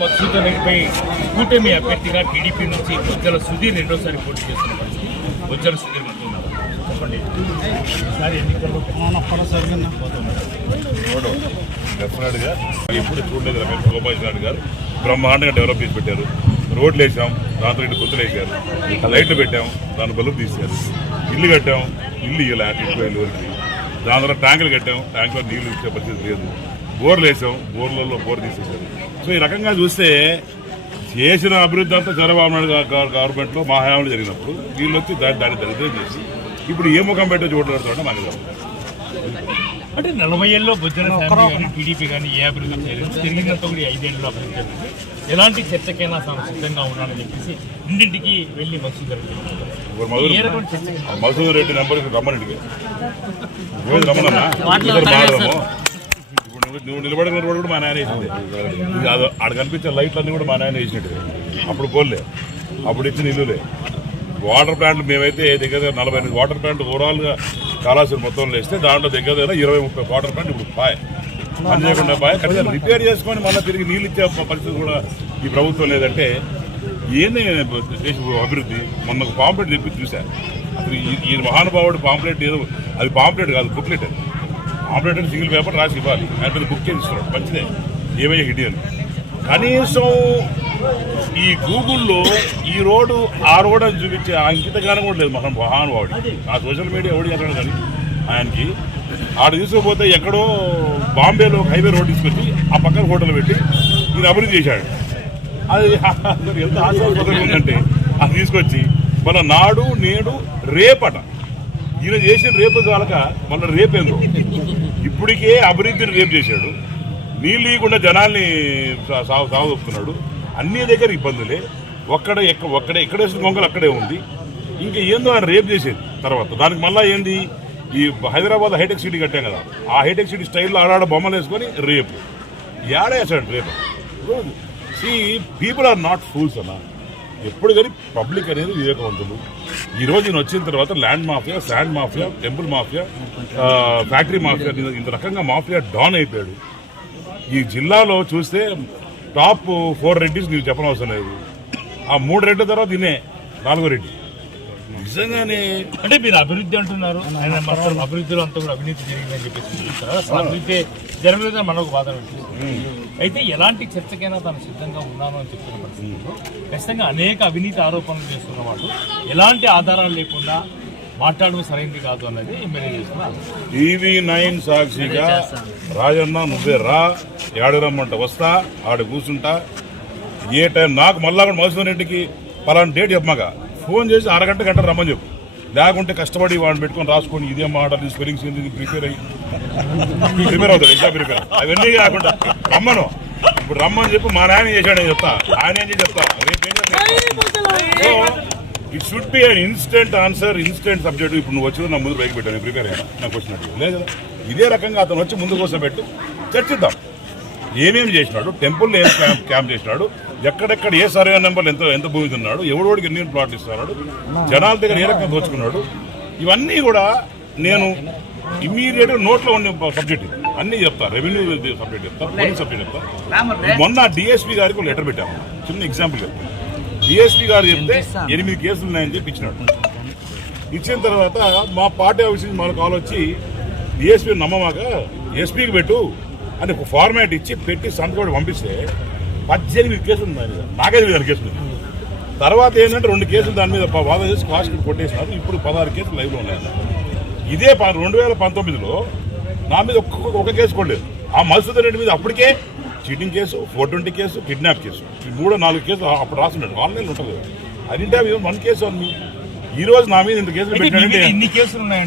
మధుసూదన్పై కూటమి అభ్యర్థిగా టీడీపీ నుంచి బొజ్జల సుధీర్ రెండోసారి పోటీ చేస్తున్న పరిస్థితి. బొజ్జల సుధీర్ మంటున్నారు చెప్పండి, ఈసారి ఎన్నికల్లో డెఫినెట్గా ఎప్పుడు చూడలేదు. రమేష్ గోపాల్ నాయుడు గారు బ్రహ్మాండంగా డెవలప్ చేసి పెట్టారు. రోడ్లు వేసాం, దాంతో ఇటు గుర్తులు వేసారు, లైట్లు పెట్టాం, దాని బల్బు తీశారు. ఇల్లు కట్టాం, ఇల్లు ఇవ్వాలి ఇల్లు వరకు. దాని తర్వాత ట్యాంకులు కట్టాం, ట్యాంకులో నీళ్లు ఇచ్చే పరిస్థితి లేదు. బోర్లు వేసాం, బోర్లలో బోర్ తీసేసారు. సో ఈ రకంగా చూస్తే చేసిన అభివృద్ధి అంతా చంద్రబాబు నాయుడు గవర్నమెంట్లో మా హయాంలో జరిగినప్పుడు వీళ్ళు వచ్చి దాన్ని దరిద్రం చేసి ఇప్పుడు ఏ ముఖం పెట్టో చూడలేడుతుంటే మనకు అంటే 40 ఏళ్ళలో బొజ్జల కానీ టీడీపీ కానీ ఏ అభివృద్ధి చేయలేదు. తిరిగినంత కూడా 5 ఏళ్ళలో అభివృద్ధి జరిగింది. ఎలాంటి చర్చకైనా తాను సిద్ధంగా ఉన్నానని చెప్పేసి ఇంటింటికి వెళ్ళి మధుసూదన్ రెడ్డి నెంబర్ రమ్మనండి రమ్మన్నా మాట్లాడము. నువ్వు నిలబడిన రోడ్డు కూడా మా నాయన వేసింది. ఆడ కనిపించే లైట్లు అన్నీ కూడా మా నాయన వేసినట్టు. అప్పుడు పోలే, అప్పుడు ఇచ్చిన ఇల్లులే. వాటర్ ప్లాంట్లు మేమైతే దగ్గర 48 వాటర్ ప్లాంట్ ఓవరాల్గా కాళాసురు మొత్తంలో వేస్తే దాంట్లో దగ్గర 20-30 వాటర్ ప్లాంట్ ఇప్పుడు పని చేయకుండా ఖచ్చితంగా రిపేర్ చేసుకొని మళ్ళీ తిరిగి నీళ్ళు ఇచ్చే పరిస్థితి కూడా ఈ ప్రభుత్వం లేదంటే ఏంది దేశ అభివృద్ధి. మొన్న పాంప్లెట్ తెప్పి చూశాను. అసలు ఈ మహానుభావుడు పాంప్లెట్ ఏదో అది పాంప్లెట్ కాదు, బుక్లెట్. అది పాంప్లెట్ అని సింగిల్ పేపర్ రాసి ఇవ్వాలి. ఆయన బుక్ చేస్తున్నాడు, మంచిదే ఏమయ్యా హిట్ అని. కనీసం ఈ గూగుల్లో ఈ రోడ్డు ఆ రోడ్ అని చూపించే అంకితగానం కూడా లేదు మహానుభావుడి. ఆ సోషల్ మీడియా ఎవడు ఎక్కడ కానీ ఆయనకి ఆడ తీసుకుపోతే ఎక్కడో బాంబేలో హైవే రోడ్ తీసుకొచ్చి ఆ పక్కన హోటల్ పెట్టి ఈయన అభివృద్ధి చేశాడు. అది ఎంత ఆశ్చర్యపరంగా ఉందంటే అది తీసుకొచ్చి మన నాడు నేడు రేపట ఈయన చేసిన రేపు కాలక మళ్ళీ రేపేందో ఇప్పటికే అభివృద్ధిని రేపు చేశాడు. నీళ్ళు ఇవ్వకుండా జనాల్ని సాగుతున్నాడు. అన్ని దగ్గర ఇబ్బందులే. ఒక్కడే ఎక్కడేసిన గొంగలు అక్కడే ఉంది. ఇంకా ఏందో ఆయన రేపు చేసేది. తర్వాత దానికి మళ్ళీ ఏంది ఈ హైదరాబాద్ హైటెక్ సిటీ కట్టాం కదా, ఆ హైటెక్ సిటీ స్టైల్లో ఆడాడ బొమ్మలు వేసుకొని రేపు ఏడేసాడు రేపు. పీపుల్ ఆర్ నాట్ ఫూల్స్ అన్న. ఎప్పుడు కానీ పబ్లిక్ అనేది వివేకవంతులు. ఈరోజు ఈయన వచ్చిన తర్వాత land mafia, sand mafia, temple mafia, factory mafia, ఇంత రకంగా మాఫియా డాన్ అయిపోయాడు. ఈ జిల్లాలో చూస్తే టాప్ 4 రెడ్డిస్ నీకు చెప్పనవసరం లేదు. ఆ 3 రెడ్ల తర్వాత ఇనే 4వ రెడ్డి. నిజంగానే అంటే మీరు అభివృద్ధి అంటున్నారు, ఆయన మొత్తం అభివృద్ధిలో అంతా కూడా అవినీతి జరిగిందని చెప్పేసి అభివృద్ధి జరగలేదని మనకు బాధ ఉంటుంది. అయితే ఎలాంటి చర్చకైనా తాను సిద్ధంగా ఉన్నాను అని చెప్తున్న పరిస్థితుల్లో ఖచ్చితంగా అనేక అవినీతి ఆరోపణలు చేస్తున్న వాళ్ళు ఎలాంటి ఆధారాలు లేకుండా మాట్లాడడం సరైనది కాదు అన్నది ఎమ్మెల్యే చేస్తున్నారు. TV9 సాక్షిగా రాజన్న నువ్వే రా, ఏడరమ్మంట వస్తా, ఆడ కూర్చుంటా. ఏ టైం నాకు మళ్ళా కూడా మధుసూదన్ రెడ్డికి పలానా డేట్ చెప్పమాక ఫోన్ చేసి అరగంట గంట రమ్మని చెప్పు. లేకుంటే కష్టపడి వాడిని పెట్టుకొని రాసుకొని ఇదే మాటలు స్పెల్లింగ్స్ ప్రిపేర్ అవుతాడు, ఎగ్జామ్ ప్రిపేర్. అవన్నీ కాకుండా రమ్మను, ఇప్పుడు రమ్మని చెప్పి మా నాయన చేశాడని చెప్తా. ఆయన ఏం చెప్తా రేపేం చెప్తా. It should be an instant answer, instant subject. ఇప్పుడు నువ్వు వచ్చి నా ముందు బయట పెట్టాను, ప్రిపేర్ అయ్యా నాకు వచ్చినట్టు లేదు. ఇదే రకంగా అతను వచ్చి ముందు కోసం పెట్టి చర్చిద్దాం. ఏమేమి చేసినాడు, టెంపుల్ ఏం క్యాంప్ చేసినాడు, ఎక్కడెక్కడ ఏ సర్వే నెంబర్లు ఎంత భూమి తిన్నాడు, ఎవడోడికి ఎన్ని ప్లాట్లు ఇస్తున్నాడు, జనాల దగ్గర ఏ రకంగా దోచుకున్నాడు, ఇవన్నీ కూడా నేను ఇమ్మీడియట్ నోట్లో ఉండే సబ్జెక్ట్ అన్నీ చెప్తా. రెవెన్యూ సబ్జెక్ట్ చెప్తా, పోలీస్ సబ్జెక్ట్ చెప్తా. మొన్న డిఎస్పీ గారికి లెటర్ పెట్టాము, చిన్న ఎగ్జాంపుల్ చెప్తాను. డిఎస్పీ గారు చెప్తే 8 కేసులు ఉన్నాయని చెప్పి ఇచ్చినాడు. ఇచ్చిన తర్వాత మా పార్టీ ఆఫీస్ నుంచి మన కాల్ వచ్చి డిఎస్పీ నమ్మమాక ఎస్పీకి పెట్టు అని ఒక ఫార్మాట్ ఇచ్చి పెట్టి సంతకం పంపిస్తే 18 కేసులు ఉన్నాయి. నాకే తెలియదు కేసులు. తర్వాత ఏంటంటే 2 కేసులు దాని మీద వాదన చేసి కాస్ట్ కొట్టేసినారు. ఇప్పుడు 16 కేసులు లైవ్లో ఉన్నాయి. ఇదే 2019లో నా మీద ఒక కేసు కొట్టలేదు. ఆ మధుసూదన్ రెడ్డి మీద అప్పటికే cheating case, 420 case, kidnap case, ఈ 3-4 కేసులు అప్పుడు రాస్తున్నాడు. ఆన్లైన్లో ఉంటుంది. అదింటే 1 కేసు ఉంది. ఈ రోజు నా మీద ఇంత కేసులు పెట్టినట్టు ఇన్ని కేసులు ఉన్నాయండి.